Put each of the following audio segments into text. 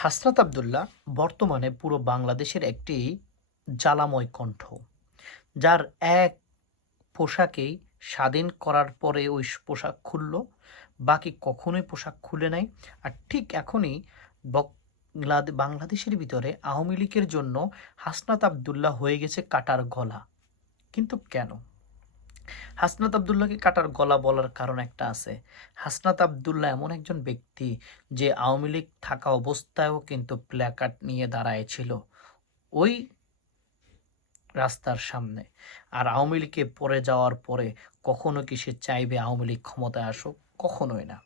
হাসনাত আবদুল্লাহ বর্তমানে পুরো বাংলাদেশের একটি জ্বালাময় কণ্ঠ, যার এক পোশাকেই স্বাধীন করার পরে ওই পোশাক খুলল, বাকি কখনোই পোশাক খুলে নাই। আর ঠিক এখনই বাংলাদ- বাংলাদেশের ভিতরে আওয়ামী লীগের জন্য হাসনাত আবদুল্লাহ হয়ে গেছে কাটার গলা। কিন্তু কেন? হাসনাত আবদুল্লাহকে কাটার গলা বলার কারণ একটা আছে। হাসনাত আবদুল্লাহ এমন একজন ব্যক্তি যে আওয়ামী লীগ থাকা অবস্থায়ও কিন্তু প্ল্যাকার্ড নিয়ে দাঁড়ায়ছিল ওই রাস্তার সামনে। আর আওয়ামী লীগে পড়ে যাওয়ার পরে কখনো কি সে চাইবে আওয়ামী লীগ ক্ষমতায় আসুক? কখনোই না।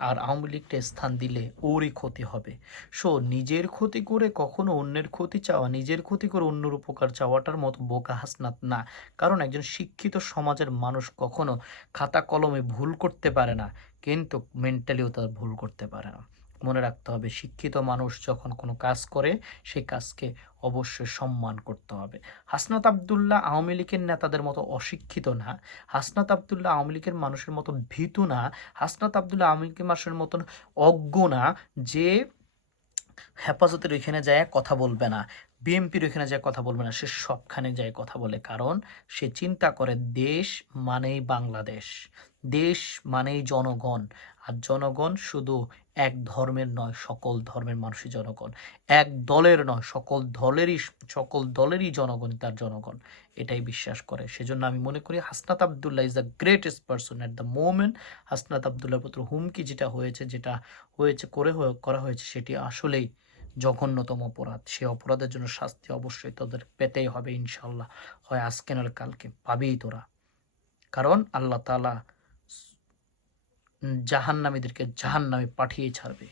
আর আওয়ামী লীগটা স্থান দিলে ওরই ক্ষতি হবে। সো, নিজের ক্ষতি করে কখনো অন্যের ক্ষতি চাওয়া, নিজের ক্ষতি করে অন্যের উপকার চাওয়াটার মতো বোকা হাসনাত না। কারণ একজন শিক্ষিত সমাজের মানুষ কখনো খাতা কলমে ভুল করতে পারে না, কিন্তু মেন্টালিও তার ভুল করতে পারে না। মনে রাখতে হবে, শিক্ষিত মানুষ যখন কোনো কাজ করে, সেই কাজকে অবশ্যই সম্মান করতে হবে। হাসনাত আবদুল্লাহ আওয়ামী লীগের নেতাদের মতো অশিক্ষিত না, হাসনাত আবদুল্লাহ আওয়ামী লীগের মানুষের মতো ভীতু না, হাসনাত আবদুল্লাহ আওয়ামী লীগের মানুষের মতন অজ্ঞ না যে হেফাজতের ওইখানে যায় কথা বলবে না, বিএমপির ওইখানে যায় কথা বলবে না, সে সবখানে যায় কথা বলে। কারণ সে চিন্তা করে, দেশ মানেই বাংলাদেশ, দেশ মানেই জনগণ। আর জনগণ শুধু এক ধর্মের নয়, সকল ধর্মের মানুষই জনগণ। এক দলের নয়, সকল দলেরই সকল দলেরই জনগণ তার জনগণ। এটাই বিশ্বাস করে। সেজন্য আমি মনে করি Hasnat Abdullah is the greatest person at the moment Hasnat Abdullah পুত্র হুমকি যেটা হয়েছে যেটা হয়েছে, করে করা হয়েছে, সেটি আসলেই জঘন্যতম অপরাধ। সে অপরাধের জন্য শাস্তি অবশ্যই তোদের পেতেই হবে ইনশাল্লাহ হয় আজকে নাহলে কালকে। পাবেই তোরা। কারণ আল্লাহ তালা জাহান্নামীদেরকে জাহান্নামে পাঠিয়ে ছাড়বে।